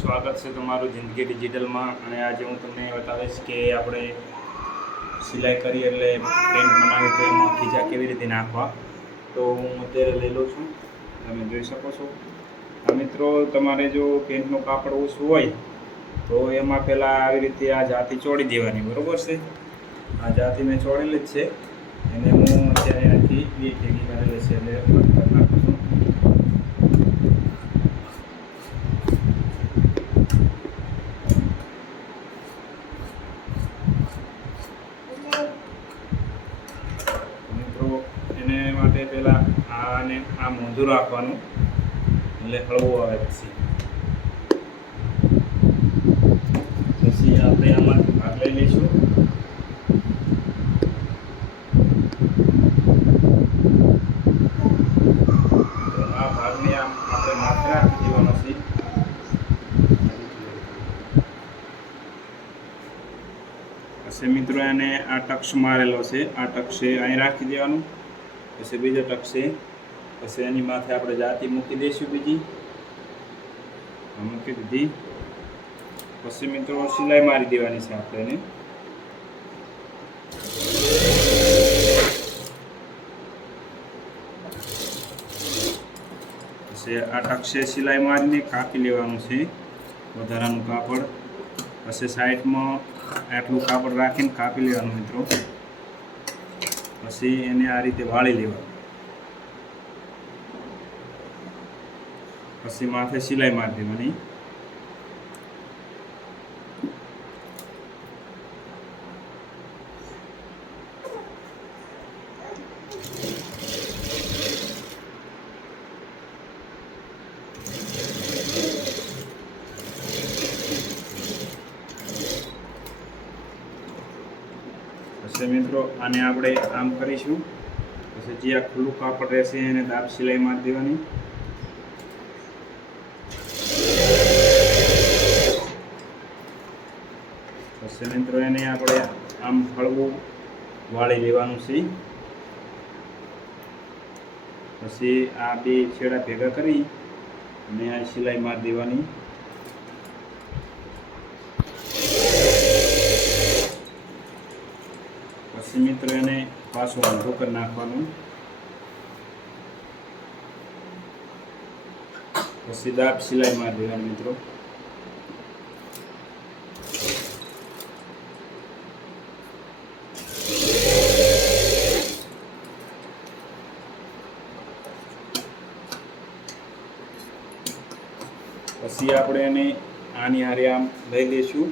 સ્વાગત છે તમારું જિંદગી ડિજિટલમાં। અને આજે હું તમને બતાવીશ કે આપણે સિલાઈ કરી એટલે પેન્ટ બનાવી તો એમાં ખીચા કેવી રીતે નાખવા। તો હું અત્યારે લઈ લઉં છું, તમે જોઈ શકો છો। મિત્રો, તમારે જો પેન્ટનું કાપડ ઓછું હોય તો એમાં પહેલાં આવી રીતે આ જાતી ચોળી દેવાની, બરાબર છે। આ જાતી મેં ચોળેલી જ છે, એને હું અત્યારે અહીંથી બે ભેગી કરેલી છે એટલે કટ કરી નાખું છું। મિત્રો, એને માટે પહેલાં આને આમ ઊંધું રાખવાનું એટલે હળવું આવે। પછી આપણે આમાં ભાગ લઈ લઈશું। તો આ ભાગને આમ આપણે માથે રાખી દેવાનો છે। પછી મિત્રો, એને આ ટક્સ મારેલો છે, આ ટક્સે અહીં રાખી દેવાનું। પછી બીજો ટક્સ છે, પછી એની માથે આપણે જાતી મૂકી દઈશું બીજી, મૂકી દીધી। પછી મિત્રો સિલાઈ મારી દેવાની છે આપણે એને। પછી આ ટક્સે સિલાઈ મારીને કાપી લેવાનું છે વધારાનું કાપડ। પછી સાઈડમાં આટલું કાપડ રાખીને કાપી લેવાનું મિત્રો। પછી એને આ રીતે વાળી લેવાનું। પછી માથે સિલાઈ મારી દેવાની। પછી મિત્રો, આને આપણે આમ કરીશું। પછી જે આ ખુલ્લું કાપડ રહેશે એને દાબ સિલાઈ મારી દેવાની। પછી મિત્રો, એને આપણે આમ હળવું વાળી લેવાનું છે। પછી આ બે છેડા ભેગા કરી અને આ સિલાઈ મારી દેવાની। પછી મિત્રો, એને પાછું ઊંધું કરી નાખવાનું। પછી દાબ સિલાઈ મારી દેવાની મિત્રો। પછી આપણે એને આની હારે આમ લઈ લઈશું।